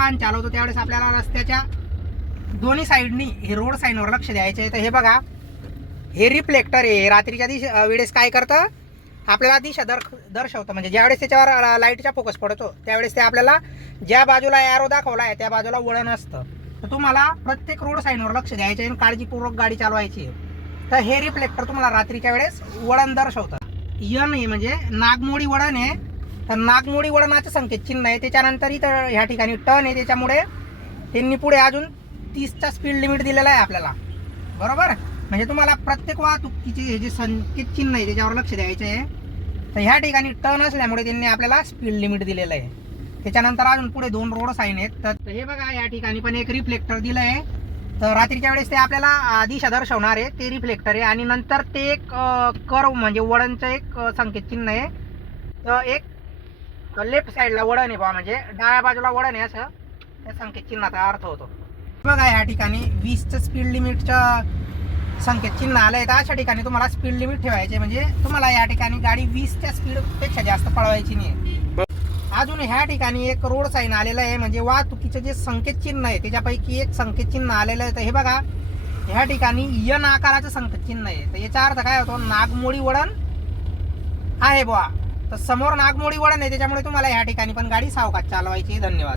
वाहन चालवतो त्यावेळेस आपल्याला रस्त्याच्या दोन्ही साईडनी हे रोड साईनवर लक्ष द्यायचं आहे. तर हे बघा, हे रिफ्लेक्टर आहे. रात्रीच्या वेळेस काय करतं, आपल्याला दिशा दर्शवतं. म्हणजे ज्यावेळेस त्याच्यावर लाईटचा फोकस पडतो त्यावेळेस ते आपल्याला ज्या बाजूला ॲरो दाखवला आहे त्या बाजूला वळण असतं. तर तुम्हाला प्रत्येक रोड साईनवर लक्ष द्यायचं आहे आणि काळजीपूर्वक गाडी चालवायची आहे. तर हे रिफ्लेक्टर तुम्हाला रात्रीच्या वेळेस वळण दर्शवतं. यन आहे म्हणजे नागमोडी वळण आहे. तर नागमोडी वळणाचं संकेत चिन्ह आहे. त्याच्यानंतर इथं ह्या ठिकाणी टर्न आहे, त्याच्यामुळे त्यांनी पुढे अजून 30चा स्पीड लिमिट दिलेला आहे आपल्याला, बरोबर. म्हणजे तुम्हाला प्रत्येक वाहतुकीचे हे जे संकेत चिन्ह आहे त्याच्यावर लक्ष द्यायचं आहे. तर ह्या ठिकाणी टर्न असल्यामुळे त्यांनी आपल्याला स्पीड लिमिट दिलेलं आहे. त्याच्यानंतर अजून पुढे 2 रोड साईन आहेत. तर हे बघा, या ठिकाणी पण एक रिफ्लेक्टर दिलं आहे. तर रात्रीच्या वेळेस ते आपल्याला दिशा दर्शवणार आहे, ते रिफ्लेक्टर आहे. आणि नंतर ते एक कर्व म्हणजे वळणचं एक संकेत चिन्ह आहे. तर एक लेफ्ट साईडला वळण आहे बा, म्हणजे डाव्या बाजूला वळण आहे असं त्या संकेत चिन्हाचा अर्थ होतो. बघा, या ठिकाणी 20चं स्पीड लिमिटचं संकेत चिन्ह आलं आहे. तर अशा ठिकाणी तुम्हाला स्पीड लिमिट ठेवायचे, म्हणजे तुम्हाला या ठिकाणी गाडी 20च्या स्पीडपेक्षा जास्त पळवायची नाही. अजून ह्या ठिकाणी एक रोड साईन आलेलं आहे, म्हणजे वाहतुकीचं जे संकेत चिन्ह आहे त्याच्यापैकी एक संकेत चिन्ह आलेलं आहे. तर हे बघा, ह्या ठिकाणी यन आकाराचं संकेत चिन्ह आहे. तर याचा अर्थ काय होतो, नागमोडी वळण आहे बुवा. तर समोर नागमोडी वळण आहे, त्याच्यामुळे तुम्हाला ह्या ठिकाणी पण गाडी सावकाश चालवायची. धन्यवाद.